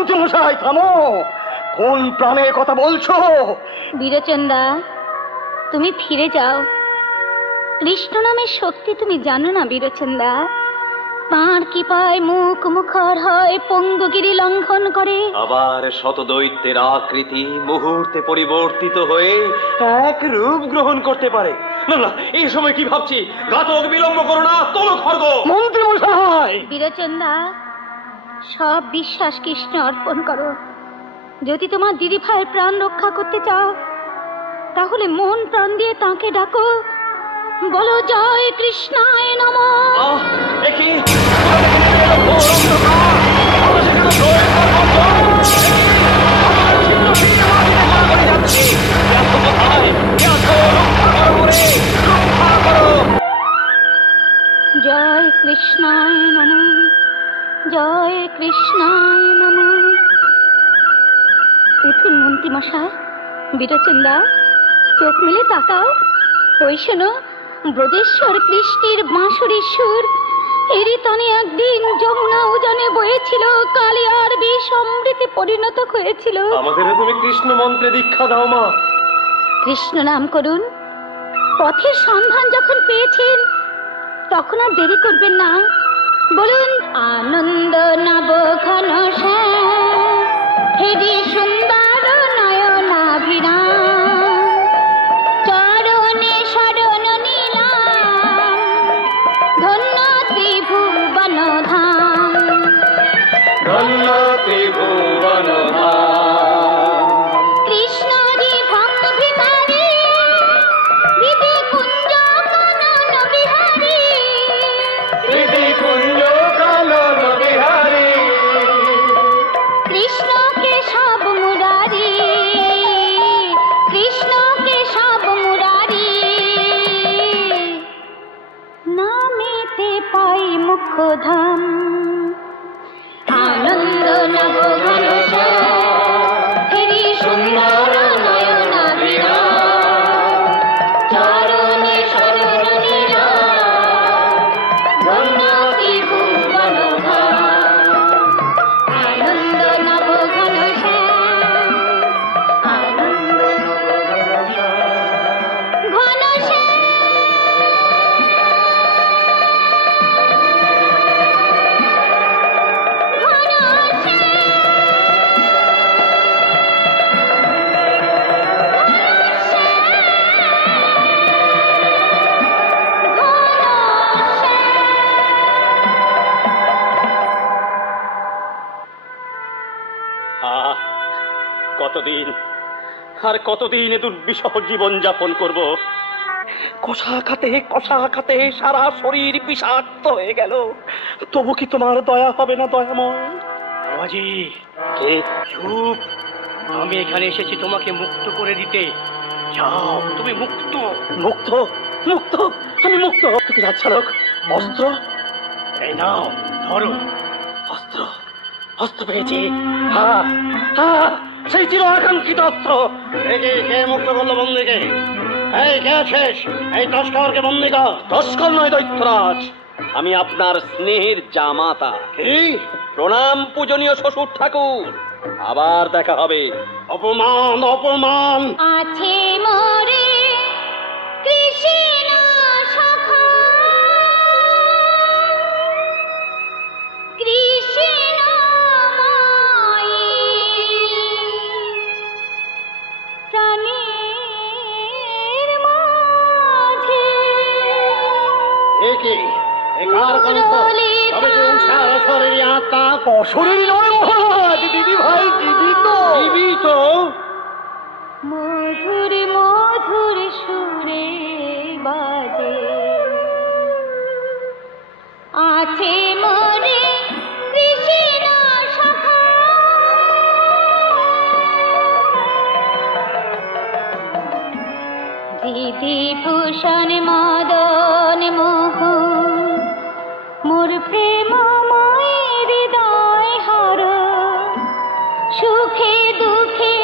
মন্ত্রী মশাই থামো, কোন প্রাণের কথা বলছো? বীরচন্দা, তুমি ফিরে যাও। কৃষ্ণ নামের শক্তি তুমি জানো না বীরচন্দা? তাঁর কৃপায় মুখ মুখর হয়, পঙ্গুগিরি লঙ্ঘন করে, আবার শতদৈত্যের আকৃতি মুহূর্তে পরিবর্তিত হয়ে এক রূপ গ্রহণ করতে পারে। না না, এই সময় কি ভাবছি? ঘাতক, বিলম্ব করো না, তোলো খড়গ। মন্ত্রী মশাই! বীরচন্দা, সব বিশ্বাস কৃষ্ণ অর্পণ করো। যদি তোমার দিদি ভাইয়ের প্রাণ রক্ষা করতে চাও, তাহলে মন প্রাণ দিয়ে তাকে ডাকো, বলো জয় কৃষ্ণায় নমঃ। জয় কৃষ্ণায় নমঃ, জয় কৃষ্ণায় নমঃ। দেখুন মন্ত্রী মশাই, বীরচন্দা, চোখ মেলে তাকাও। ওই শোনো, ব্রজেশ্বর কৃষ্ণের বাঁশুরীর সুর, এরই তনে একদিন যমুনা উজানে বয়েছিল, কালিয়ার বিষ অমৃতে পরিণত হয়েছিল। আমাদেরও তুমি কৃষ্ণ মন্ত্রে দীক্ষা দাও মা। কৃষ্ণ নাম করুন। পথের সন্ধান যখন পেয়েছেন, তখন আর দেরি করবেন না। বলুন, আনন্দ নব ঘন হেরি সুন্দর নয়নাভিরাম, চরণে শরণ নিলাম, ধন্য ত্রিভুবন ধাম, ধন্য ত্রিভুবন ধাম। কৃষ্ণ জি ভক্ত ভিখারি, হৃদি কুঞ্জ কানন বিহারী, হৃদি কুঞ্জ কানন বিহারী, কৃষ্ণ কেশব মুরারি, কৃষ্ণ কেশব মুরারি, নামেতে পাই মুখ্য ধাম। আনন্দ নব ঘন হেরি সুন্দর নয়নাভিরাম, চরণে শরণ নিলাম, ধন্য ত্রিভুবন ধাম। আনন্দ নব ঘন আনন্দ ঘন কতদিন আর কতদিন এ দুর্বিষহ জীবন যাপন করব? কষা খাতে সারা শরীর বিষাক্ত হয়ে গেল। তবু কি তোমার দয়া হবে না দয়াময়? বাবাজি, কে? চুপ। আমি এখানে এসেছি তোমাকে মুক্ত করে দিতে। যাও, তুমি মুক্ত। মুক্ত? মুক্ত? আমি মুক্ত? তুমি রাজচালক, অস্ত্র? এই নাও, ধরো। অস্ত্র? অস্ত্র পেয়েছি। হ্যাঁ হ্যাঁ, সেই চির আকাঙ্ক্ষিত অস্ত্র। কে মুক্ত করলো বন্দিকে? এই কে আছিস? এই তস্করকে বন্দি কর। তস্কর নয় দৈত্যরাজ, আমি আপনার স্নেহের জামাতা। কি? প্রণাম পূজনীয় শ্বশুর ঠাকুর, আবার দেখা হবে। অপমান অপমান। আছে মোরে কৃষ্ণ সখা, কৃষ্ণময়ী প্রাণের মাঝে। একে একার কণ্ঠ, তবে যে উষা অশরীরী আত্মা। অশরীরী নয় মহারাজ, দিদি ভাই জীবিত। জীবিত? মধুর মধুর সুরে বাজে, আছে মোরে কৃষ্ণ সখা, বিধিভূষণ মদন মোহন, মোর প্রেমময় হৃদয় হর, সুখে দুঃখে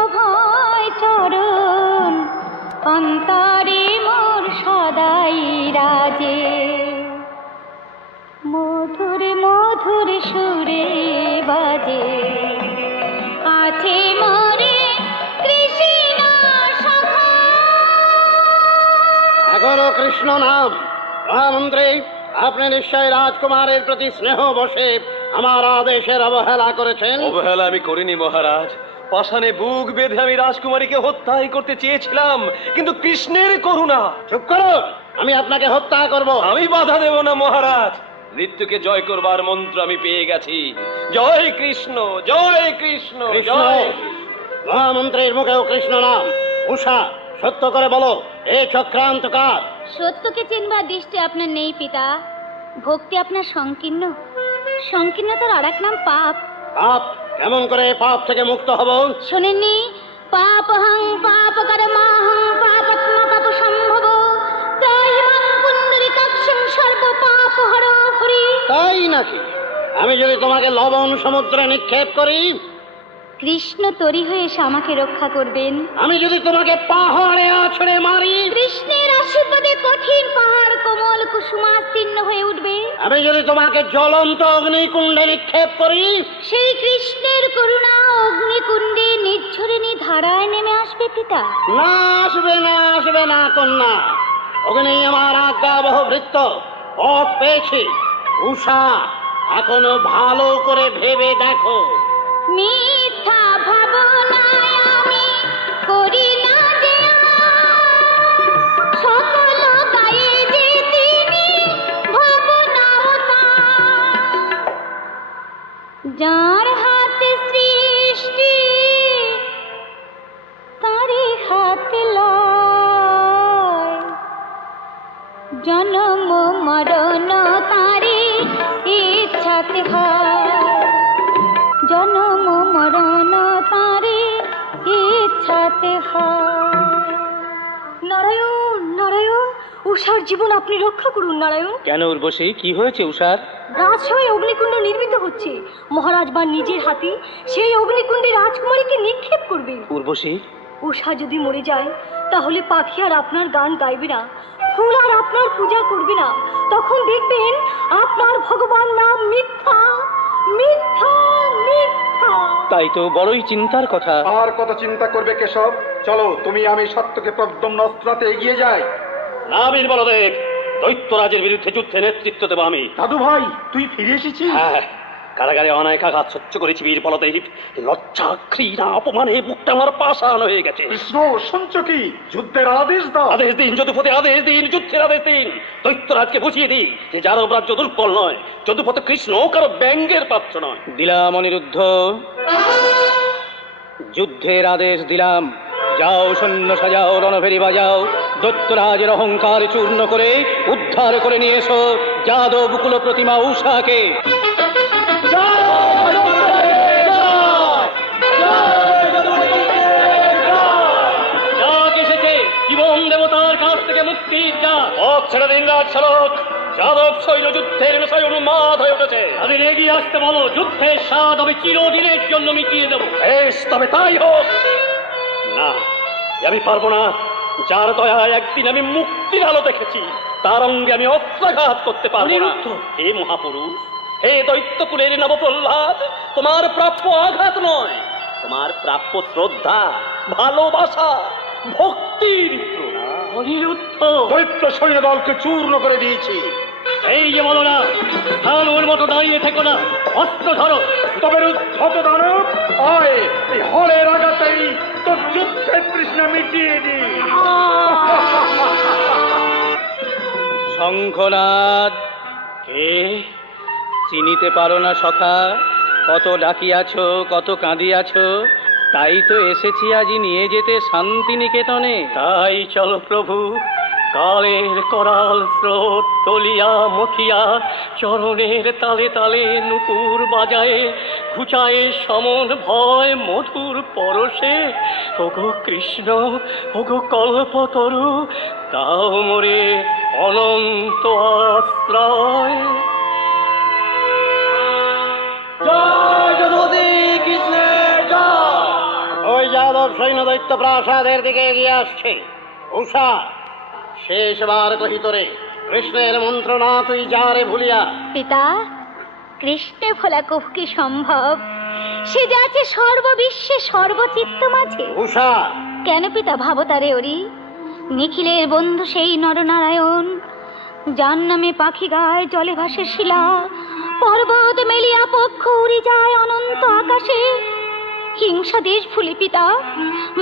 অভয় চরণ, অন্তরে মোর সদাই রাজে। মধুর মধুর সুরে বাজে। কৃষ্ণ নাম। মহামন্ত্রী, আপনি নিশ্চয় রাজকুমারের প্রতি স্নেহ বসে আমার আদেশের অবহেলা করেছেন। অবহেলা আমি করিনি মহারাজ। পাষাণে বুক বেঁধে আমি রাজকুমারীকে হত্যাই করতে চেয়েছিলাম, কিন্তু কৃষ্ণের করুণা। চুপ করুন, আমি আপনাকে হত্যা করব। আমি বাধা দেব না মহারাজ। মৃত্যুকে জয় করবার মন্ত্র আমি পেয়ে গেছি। জয় কৃষ্ণ, জয় কৃষ্ণ, কৃষ্ণ? জয়। মহামন্ত্রীর মুখেও কৃষ্ণ নাম। উষা, সত্য করে বলো, এ চক্রান্ত কার? সত্যকে চিনবার দৃষ্টি আপনার নেই পিতা। ভক্তি আপনার সংকীর্ণ। সংকীর্ণতার আর এক নাম পাপ। পাপ? কেমন করে পাপ থেকে মুক্ত হব? শোনেননি? পাপহং পাপ কর্মাহং পাপাত্মা পাপ সম্ভব ত্রাহিমাং পুণ্ডরীকাক্ষং সর্ব পাপ হর হরি। তাই নাকি? আমি যদি তোমাকে লবণ সমুদ্রে নিক্ষেপ করি? কৃষ্ণ তরি হয়ে এসে আমাকে রক্ষা করবেন। আমি যদি তোমাকে পাহাড়ে আছড়ে মারি? কৃষ্ণের আশীর্বাদে কঠিন পাহাড় কোমল কুসুমাতীর্ণ হয়ে উঠবে। আমি যদি তোমাকে জ্বলন্ত অগ্নিকুণ্ডে নিক্ষেপ করি? সেই কৃষ্ণের করুণা অগ্নিকুণ্ডে নির্ঝরিণী ধারায় নেমে আসবে পিতা। না, আসবে না, আসবে না কন্যা। অগ্নি আমার আজ্ঞাবহ ভৃত্য, পথ পেয়েছি। উষা, এখনো ভালো করে ভেবে দেখো। মিথ্যা ভাবনায় আমি করি না যে সকল গায়ে যে তিনি ভাবনাও তার। যার হাতে সৃষ্টি তারি হাতে লয়, জন্ম মরণ তারি ইচ্ছাতে হয়, জন্ম মরণ তারি ইচ্ছাতে হয়। নারায়ণ, নারায়ণ, উষার জীবন আপনি রক্ষা করুন নারায়ণ। কেন উর্বশী, কি হয়েছে উষার? রাজসভায় অগ্নিকুণ্ড নির্মিত হচ্ছে। মহারাজ বা নিজের হাতে সেই অগ্নিকুণ্ডে রাজকুমারীকে নিক্ষেপ করবে। উর্বশী, উষা যদি মরে যায় তাহলে পাখি আর আপনার গান গাইবে না, ফুল আর আপনার পূজা করবে না। তখন দেখবেন আপনার ভগবান নাম মিথ্যা, মিথ্যা, মিথ্যা। তাই তো বড়ই চিন্তার কথা। আর কত চিন্তা করবে কেশব? চলো, তুমি আমি সত্যকে প্রদ্যম্ন অস্ত্রাতে এগিয়ে যাই। না বীর বলদেব, দৈত্যরাজের বিরুদ্ধে যুদ্ধে নেতৃত্ব দেব আমি। দাদু ভাই, তুই ফিরে এসেছিস? হ্যাঁ, কারাগারে অনেক আঘাত সহ্য করেছি বীর বলদেব। লজ্জা, ঘৃণা, অপমানে বুকটা আমার পাষাণ হয়ে গেছে। কৃষ্ণ, শুনছ কি? যুদ্ধের আদেশ দাও। আদেশ দিন যদুপতি, আদেশ দিন, যুদ্ধের আদেশ দিন। দৈত্যরাজকে বুঝিয়ে দিই যে যাদব রাজ্য দুর্বল নয়, যদুপতি কৃষ্ণ কারো ব্যঙ্গের পাত্র নয়। দিলাম অনিরুদ্ধ, যুদ্ধের আদেশ দিলাম। যাও, সৈন্য সাজাও, রণভেরি বাজাও, দৈত্যরাজের অহংকার চূর্ণ করে উদ্ধার করে নিয়ে এসো যাদব কুল প্রতিমা উষাকে। এসেছে জীবন দেবতার কাছ থেকে মুক্তির ডাক। পথ ছেড়ে দিন রাজ শালক, যাদব সৈন্য যুদ্ধের বিষয় উন্মাদ হয়ে উঠেছে। তাদের এগিয়ে আসতে বলো, যুদ্ধের স্বাদ আমি চিরদিনের জন্য মিটিয়ে দেবো। বেশ, তবে তাই হোক। না, আমি পারবো না। যার দয়ায় একদিন আমি মুক্তির আলো দেখেছি, তার অঙ্গে আমি অস্ত্রাঘাত করতে পারবো না। অনিরুদ্ধ! হে মহাপুরুষ, হে দৈত্যকুলের নবপ্রহ্লাদ, তোমার প্রাপ্য আঘাত নয়, তোমার প্রাপ্য শ্রদ্ধা, ভালোবাসা, ভক্তির প্রণাম। অনিরুদ্ধ! দৈত্য সৈন্য দলকে চূর্ণ করে দিয়েছি। এই যে বলো না, ওর মতো দাঁড়িয়ে থেকো না, অস্ত্র ধরো। তবে উদ্ধত দানব, আয়, এই হলের আঘাতেই তোর যুদ্ধের তৃষ্ণা মিটিয়ে দি। শঙ্খনাদ, কে চিনিতে পারো না সখা? কত ডাকিয়াছ, কত কাঁদিয়াছ, তাই তো এসেছি আজি নিয়ে যেতে শান্তিনিকেতনে। তাই চলো প্রভু, কালের করাল স্রোত তলিয়া মথিয়া, চরণের তালে তালে নুপুর বাজায়ে, ঘুচায়ে সমন ভয় মধুর পরশে। ওগো কৃষ্ণ, ওগো কল্পতরু, তাও মোরে অনন্ত আশ্রয়। ওই যাদব সৈন্য দৈত্য প্রাসাদের দিকে এগিয়ে আসছে। উষা, শেষবার কহিতরে, কৃষ্ণের মন্ত্রণা তুই যারে ভুলিয়া। পিতা, কৃষ্ণে ভোলা কহু কি সম্ভব? সে যে আছে সর্ববিশ্বে সর্বচিত্ত মাঝে। উষা, কেন পিতা ভাবো তারে ওরি? নিখিলের বন্ধু সেই নরনারায়ণ, যার নামে পাখি গায় জলে ভাসে শিলা, পর্বত মেলিয়া পক্ষ উড়ে যায় অনন্ত আকাশে। হিংসা দেশ ভুলি পিতা,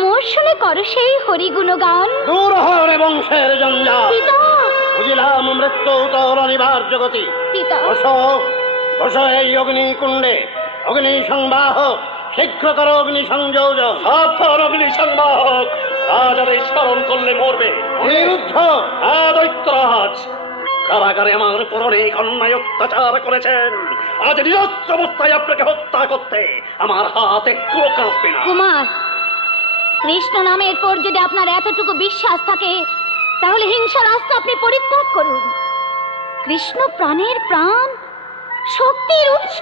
মোর শুনে করো সেই হরিগুণ গান। দূর হরে বংশের জঞ্জাল, পিতা, বুঝিলাম মৃত্যু তোর অনিবার্য গতি। পিতা, বসো বসো এই অগ্নিকুণ্ডে, অগ্নি সংবাহক, শীঘ্র করো অগ্নি সংযোজন। সাবধান অগ্নি সংবাহক, রাজাদের স্মরণ করলে মরবে। অনিরুদ্ধ, দৈত্যরাজ, কারাগারে আমার পৌরাণিক অন্যায় অত্যাচার করেছেন। আজ নিরস্ত্র অবস্থায় আপনাকে হত্যা করতে আমার হাত একটু কাঁপবে না। কুমার, কৃষ্ণ নামের পর যদি আপনার এতটুকু বিশ্বাস থাকে, তাহলে হিংসার রাস্তা আপনি পরিত্যাগ করুন। কৃষ্ণ প্রাণের প্রাণ, শক্তির উৎস।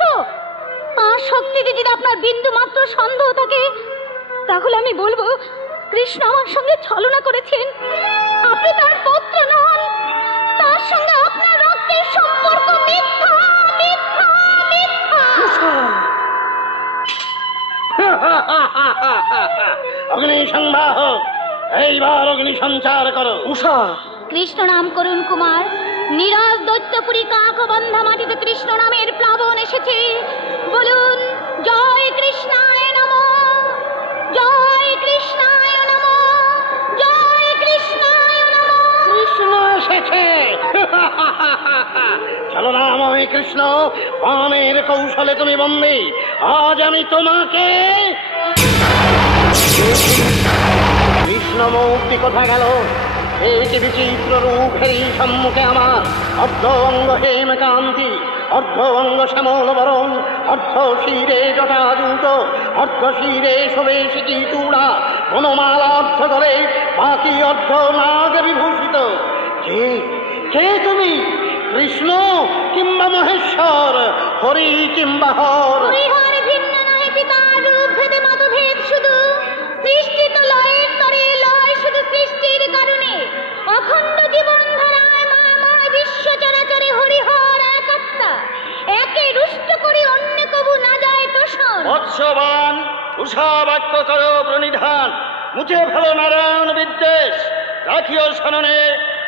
আর শক্তিতে যদি আপনার বিন্দু মাত্র সন্দেহ থাকে, তাহলে আমি বলবো কৃষ্ণ আমার সঙ্গে ছলনা করেছেন। আপনি তার পুত্র নন, তার সঙ্গে আপনার রক্তের সম্পর্ক মিথ্যা, মিথ্যা, মিথ্যা। অগ্নি সংবাহক, এইবার অগ্নি সঞ্চার করো। উষা, কৃষ্ণ নাম করুন কুমার। নিরাজ দৈত্যপুরী কাক বন্ধা মাটিতে কৃষ্ণ নামের প্লাবন এসেছে। বলুন জয় কৃষ্ণায় নমঃ, জয় কৃষ্ণায় নমঃ, জয় কৃষ্ণায় নমঃ। কৃষ্ণ এসেছে। চলো নাম আমি কৃষ্ণ, বাণের কৌশলে তুমি বন্দী। আজ আমি তোমাকে। কৃষ্ণ মূর্তি কোথায় গেল? এই কি বিচিত্র রূপ হেরি সম্মুখে আমার। অর্ধ অঙ্গ হেম কান্তি, অর্ধ অঙ্গ শ্যামল বরণ, অর্ধ শিরে জটাজুট, অর্ধ শিরে শোভে সিকি চূড়া, বনমালা অর্ধ ধরে, বাকি অর্ধ নাগ বিভূষিত। কে কে তুমি? কৃষ্ণ কিংবা মহেশ্বর, হরি কিংবা হর? হরিহর ভিন্ন নয় পিতা, রূপ ভেদে মতভেদ শুধু। সৃষ্টি তো লয়ের তরে, লয় শুধু সৃষ্টির কারণে। অখণ্ড জীবন ধারায় মায়াময় বিশ্ব চরাচরে হরিহর এক আত্মা। একে রুষ্ট করি অন্য কবু না যায় তোষণ। বৎসবান, উষা বাক্য করো প্রণিধান, মুছে ফেলো নারায়ণ বিদ্বেষ, রাখিও স্মরণে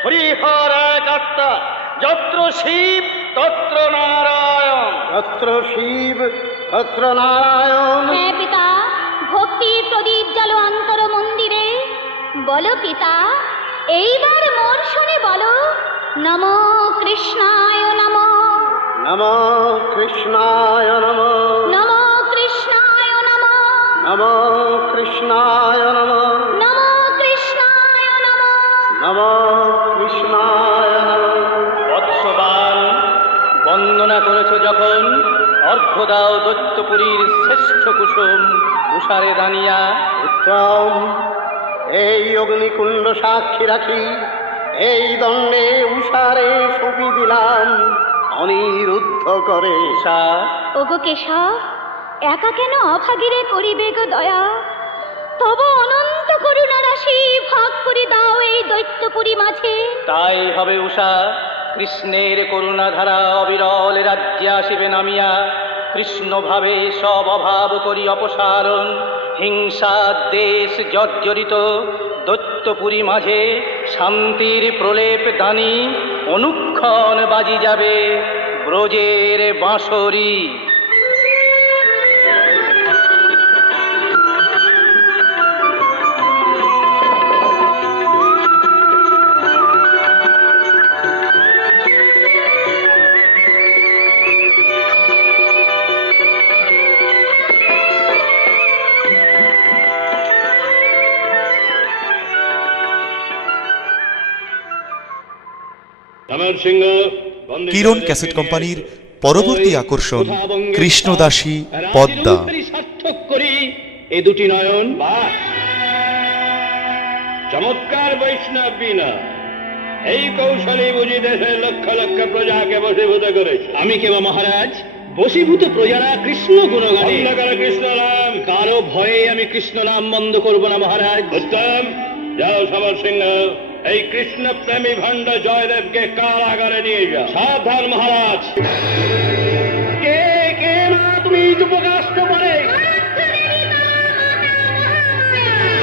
হরিহর এক আত্মা। যত্র শিব তত্র নারায়ণ। তত্র শিব তত্র নারায়ণ। হ্যাঁ পিতা, ভক্তির প্রদীপ জ্বালো অন্তর মন্দিরে। বলো পিতা, এইবার মোর শুনে বলো নমো কৃষ্ণায় নমঃ, নমো কৃষ্ণায় নমঃ, নমো কৃষ্ণায় নমঃ, নমো কৃষ্ণায় নমঃ, নমো কৃষ্ণায় নমঃ। নমো কৃষ্ণায় নমঃ। বৎসবান, বন্দনা করেছ যখন, অর্ঘ্য দাও দৈত্যপুরীর শ্রেষ্ঠ কুসুম উষারে দানিয়া। উত্তম, এই অগ্নিকুণ্ড সাক্ষী রাখি, এই দণ্ডে উষারে সপি দিলাম অনিরুদ্ধ করে। উষা, ওগো কেশব, একা কেন অভাগীরে করিবে গো দয়া? তব অনন্ত করুণা রাশি ভাগ করে দাও এই দৈত্যপুরী মাঝে। তাই হবে উষা, কৃষ্ণের করুণা ধারা অবিরল রাজ্যে আসিবে নামিয়া। কৃষ্ণ ভাবে সব অভাব করি অপসারণ, হিংসা দেশ জর্জরিত দৈত্যপুরী মাঝে শান্তির প্রলেপ দানি। অনুক্ষণ বাজি যাবে ব্রজের বাঁশরি। কিরণ ক্যাসেট কোম্পানির পরবর্তী আকর্ষণ কৃষ্ণদাসী পদ্মা। সার্থক করি এ দুটি নয়ন। চমৎকার বৈষ্ণব বিনা, এই কৌশলী বুঝি দেশের লক্ষ লক্ষ প্রজাকে বশীভূত করেছে। আমি কেবা মহারাজ, বশীভূত প্রজারা কৃষ্ণ গুণগানে। কৃষ্ণ নাম, কারো ভয়ে আমি কৃষ্ণ নাম বন্ধ করব না মহারাজ। উত্তম, যাও সমর সিংহ, এই কৃষ্ণ প্রেমী ভণ্ড জয়দেবকে কারাগারে নিয়ে যাও। সাবধান মহারাজ।